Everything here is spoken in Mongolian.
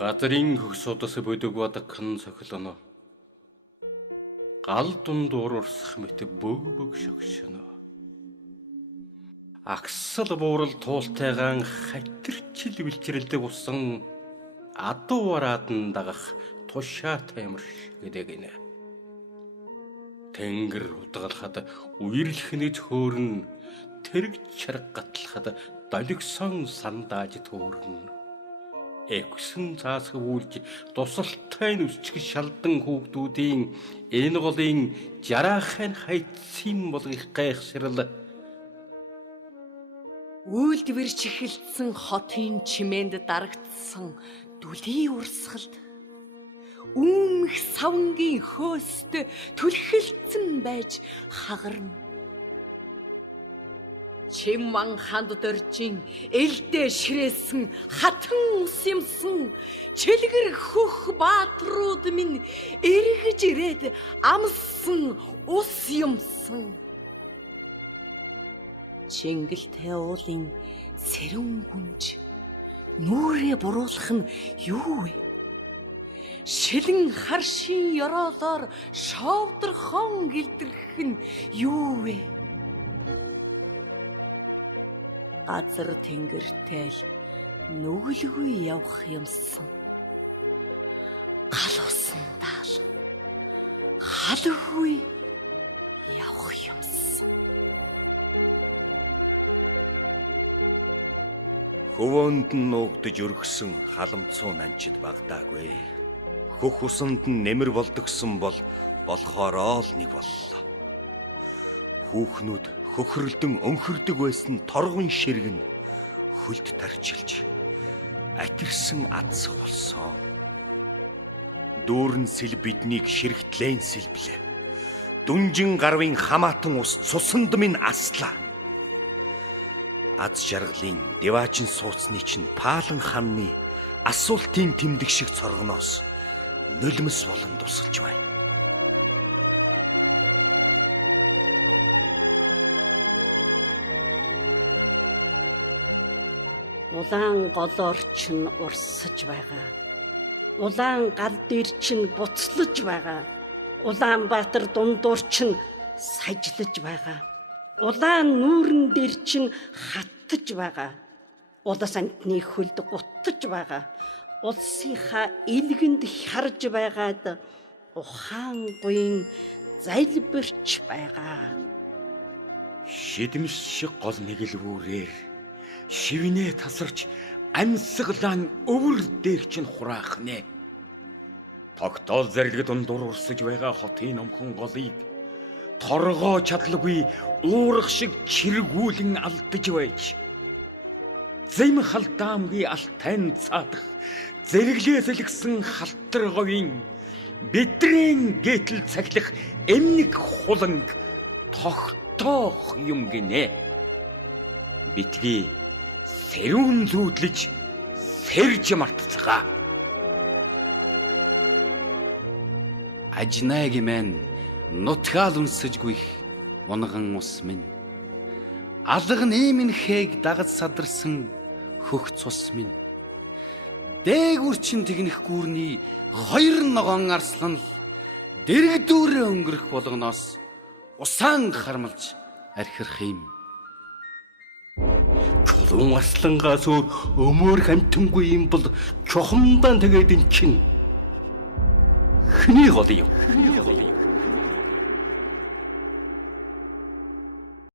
Газрын хөгсөдөөс бүдэг бодогхон цохилоно. Гал дундуур урсах мэт бөг шогшоно. Аксал буурал туултайгаан хатирчил бэлчрэлдэг усан адуу вараадан дагах тушаа таймар гэдэгнэ. Тэнгэр удгалахад үерлэхнэж хөөрн тэрэг чарга гатлахад долгисон сандааж төөрн. Эксэн цаасгуулж тусалтай нүсчих шалдан хүүхдүүдийн энэ голын жараахын хайцсан болгох гайхшрал үйлдвэр чихэлдсэн хотын чимээнд дарагдсан дүлийн урсгалд үүмх савнгийн хөөст түлхэлцэн байж хагарна. Чимман ханд дөржин элдэ ширээсэн хатан ус юмсан чилгэр хөх баатрууд минь эргэж ирээд амссан ус юмсан. Чингэлтэй уулын сэрүүн гүнж нүрээ буруулах нь юу вэ? Шилэн харшийн ёроолоор шовдорхон гэлдэрх нь юу вэ? Газар тэнгэртэй л нүгэлгүй явах юмсан. Гал усан даал халгүй явах юмсан. Хөвөөнд нь нуугдж өргсөн халамцуу нанчид багдаагүй. Хөх усанд нь нэмэр болдгсон бол болохоороо л нэг боллоо. Хүүхнүүд хөхрөлдөн өнхөрдөг байсан торгон ширгэн хөлд тарчилж атирсан адсах болсон. Дүүрэн сэл биднийг ширхтлэн сэлблээ. Дүнжин гарвын хамаатан ус цусанд минь аслаа. Аз жаргалын деваачин сууцны чинь Паалан хааны асуултын тэмдэг шиг цоргоноос нулимс болон тусалж байна. Улаан голоор чинь урсаж байгаа. Улаан гал дээр чинь буцлаж байгаа. Улаанбаатар дундуур чинь сажлаж байгаа. Улаан нүүрэн дээр чинь хаттаж байгаа. Улас амтны хөлд гутаж байгаа. Улсынхаа илгэнд харж байгаад ухаан гуйн залбирч байгаа. Шидмс шиг гол нэгэлвүүрээр шивнээ тасарч амьсгалаан өвөр дээр чинь хураах нэ. Тогтоол зэрлэг дундуур урсаж байгаа хотын номхон голыг торгоо чадлагүй уурах шиг чиргүүлэн алдаж байж. Зэм халдаамгийн алтайн цаадах зэрэглээсэлгсэн халтар говийн бидрийн гэтэл цаглах эмнэг хуланг тогтоох юм гинэ. Битгий сэрүүн зүүдлэж сэрж мартцгаа. Ажнайг мэн нутгаал үнсэжгүйх унган ус минь. Алга нэмэн хээг дагаж садарсан хөх цус минь. Дээгүр чин тэгнэх гүүрний хоёр ногоон арслан л дэрэгдүүрээ өнгөрөх болгоноос усаан хармалж архирх юм. Чулуун аслангаас өмөр хамтангүй юм бол чухамдан тэгээд ин чин. Хний гол юм.